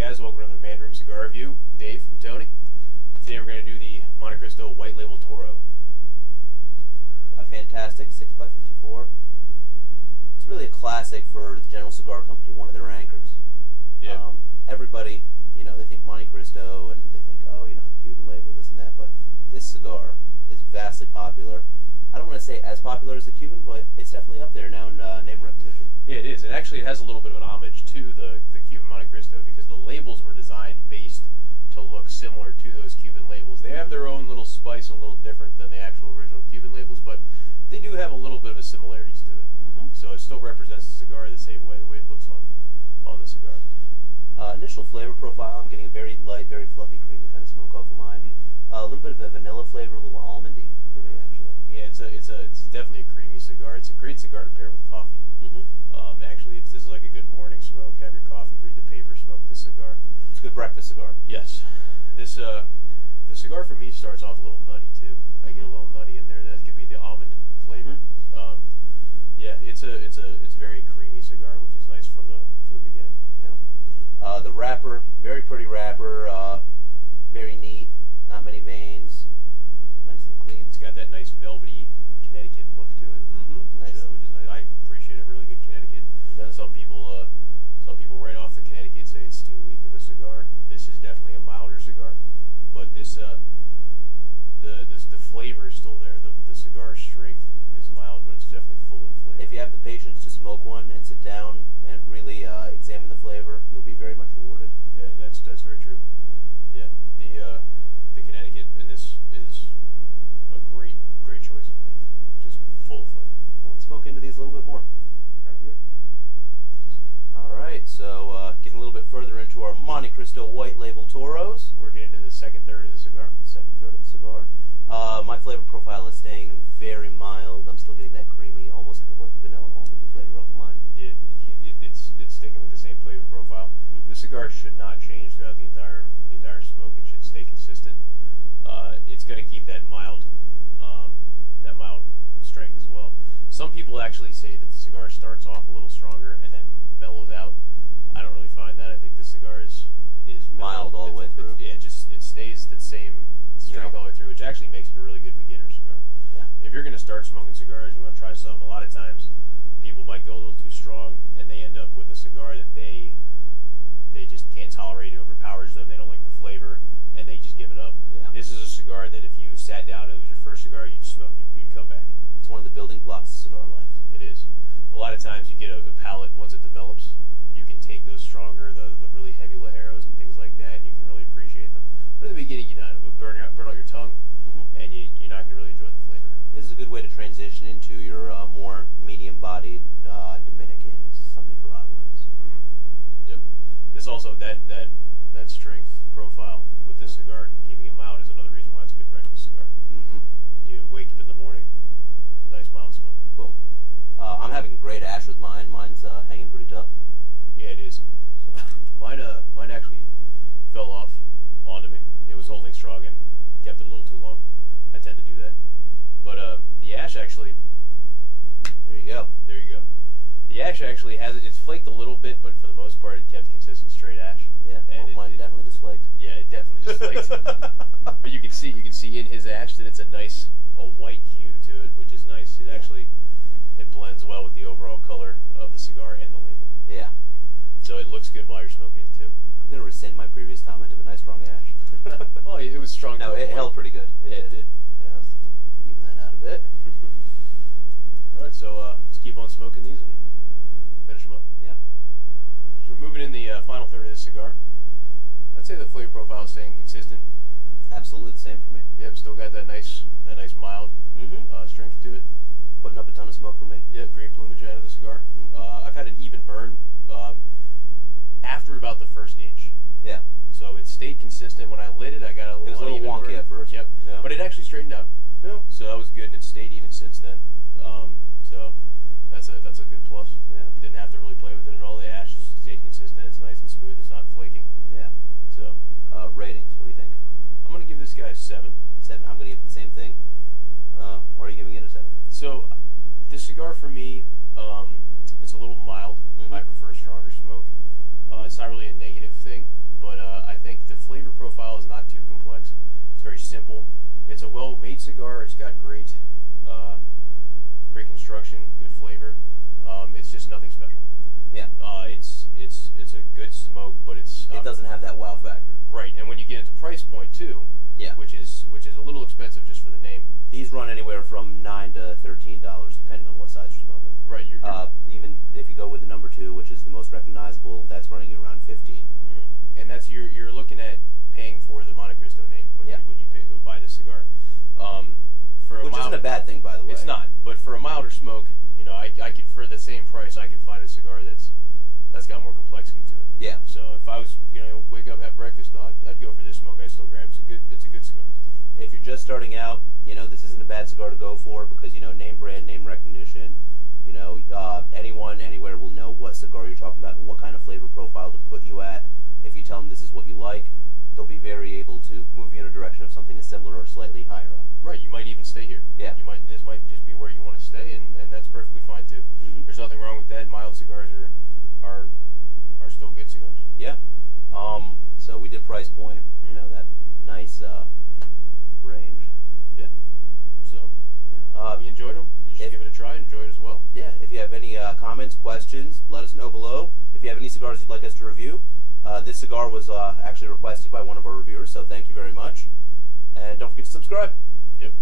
guys, welcome to another Man Room Cigar Review. Dave and Tony. Today we're going to do the Montecristo White Label Toro. A fantastic 6x54. It's really a classic for the General Cigar Company, one of their anchors. Yeah. Everybody, you know, they think Montecristo and they think, oh, you know, the Cuban label, this and that, but this cigar is vastly popular. I don't want to say as popular as the Cuban, but it's definitely up there now in name recognition. Yeah, it is. And actually it has a little bit of an homage to the Cuban Montecristo because the labels were designed based to look similar to those Cuban labels. They have their own little spice and a little different than the actual original Cuban labels, but they do have a little bit of a similarities to it. So it still represents the cigar the same way, the way it looks on the cigar. Initial flavor profile, I'm getting a very light, very fluffy, creamy kind of smoke off of mine. A little bit of a vanilla flavor, a little almondy for me, actually. Yeah, it's definitely a creamy cigar. It's a great cigar to pair with coffee. Actually, this is like a good morning smoke. Have your coffee, read the paper, smoke this cigar. It's a good breakfast cigar. Yes, the cigar for me starts off a little nutty too. I get a little nutty in there. That could be the almond flavor. Yeah, it's a very creamy cigar, which is nice from the beginning. Yeah. The wrapper, very pretty wrapper. Very neat. Not many veins. Nice and clean. It's got that nice velvety Connecticut look to it, which is nice. I appreciate a really good Connecticut. Some people right off the Connecticut say it's too weak of a cigar. This is definitely a milder cigar, but the flavor is still there. The cigar strength is mild, but it's definitely full in flavor. If you have the patience to smoke one and sit down and really examine the flavor, you'll be very much rewarded. Yeah, that's very true. Yeah, the Connecticut in this is a great choice of length, just full of flavor. Let's smoke into these a little bit more. Good. All right, so getting a little bit further into our Montecristo White Label Toros. We're getting into the second third of the cigar. Second third of the cigar. My flavor profile is staying very mild. I'm still getting that creamy, almost kind of like vanilla almondy flavor off of mine. Yeah, it's sticking with the same flavor profile. The cigar should not change throughout the entire smoke. It should stay consistent. It's going to keep that mild strength as well. Some people actually say that the cigar starts off a little stronger and then mellows out. I don't really find that. I think the cigar is mild all the way through. Yeah, it stays the same strength all the way through, which actually makes it a really good beginner cigar. Yeah. If you're going to start smoking cigars, you want to try something. A lot of times, people might go a little too strong, and they end up with a cigar that they just can't tolerate. It overpowers them. They don't like the flavor, and they just give it up. Yeah. This is a cigar that if you sat down and it was your first cigar you'd smoke, you'd come back. It's one of the building blocks of cigar life. It is. A lot of times you get a palate, once it develops, you can take those stronger, the really heavy Ligeros and things like that, and you can really appreciate them. But in the beginning, you're not. It would burn out your tongue, and you're not going to really enjoy the flavor. This is a good way to transition into your more medium-bodied Dominicans, some Nicaraguans. Yep. This also, that strength profile with this cigar, keeping it mild, is another reason why it's a good breakfast cigar. You wake up in the morning, nice mild smoke. Boom. I'm having a great ash with mine. Mine's hanging pretty tough. Yeah, it is. So, mine actually fell off onto me. It was holding strong and kept it a little too long. I tend to do that. But the ash actually... There you go. There you go. The ash actually it's flaked a little bit, but for the most part it kept consistent straight ash. Yeah, and mine definitely just flaked. Yeah, it definitely just flaked. But you can see in his ash that it's a nice white hue to it, which is nice. It actually blends well with the overall color of the cigar and the label. Yeah. So it looks good while you're smoking it too. I'm gonna rescind my previous comment of a nice strong ash. Well, it was strong. No, it held pretty good. It did. Yeah, let's even that out a bit. All right, so let's keep on smoking these and finish them up. Yeah. So we're moving in the final third of this cigar. I'd say the flavor profile is staying consistent. Absolutely the same for me. Yep, still got that nice mild strength to it. Putting up a ton of smoke for me. Yep, great plumage out of the cigar. I've had an even burn after about the first inch. Yeah. So it stayed consistent. When I lit it, I got a little. It was a little wonky at first. Yep. Yeah. But it actually straightened out. Yeah. So that was good, and it stayed even since then. So that's a good plus. Yeah. Didn't have to really play with it at all. The ash just stayed consistent. It's nice and smooth. It's not flaking. Yeah. So ratings. What do you think? I'm gonna give this guy a 7. 7. I'm gonna give it the same thing. Or are you giving it a 7? So this cigar for me, it's a little mild. I prefer stronger smoke. It's not really a negative thing. but I think the flavor profile is not too complex. It's very simple. It's a well-made cigar. It's got great, great construction, good flavor. It's just nothing special. Yeah. It's a good smoke, but it doesn't have that wow factor. Right, and when you get into price point too, yeah, which is a little expensive just for the name. These run anywhere from $9 to $13, depending on what size you're smoking. Right. Even if you go with the number 2, which is the most recognizable, that's running you around 15. Mm-hmm. And that's you're looking at paying for the Montecristo name when you buy this cigar. Which isn't a bad thing, by the way. It's not, but for a milder smoke, I could, for the same price, I could find a cigar that's got more complexity to it. Yeah. So if I was, wake up, have breakfast, I'd go for this smoke. I'd still grab it. It's a good cigar. If you're just starting out, this isn't a bad cigar to go for because name brand, name recognition. Anyone, anywhere will know what cigar you're talking about and what kind of flavor profile to put you at. If you tell them this is what you like, they'll be very able to move you in a direction of something as similar or slightly higher up. Right. You might even stay here. Yeah. This might just be where you want to stay, and that's perfectly fine too. Mm-hmm. There's nothing wrong with that. Mild cigars are still good cigars. Yeah. So we did price point. That nice range. Yeah. So you enjoyed them. You should give it a try. Enjoy it as well. Yeah. If you have any comments, questions, let us know below. If you have any cigars you'd like us to review, this cigar was actually requested by one of our reviewers, so thank you very much. And don't forget to subscribe. Yep.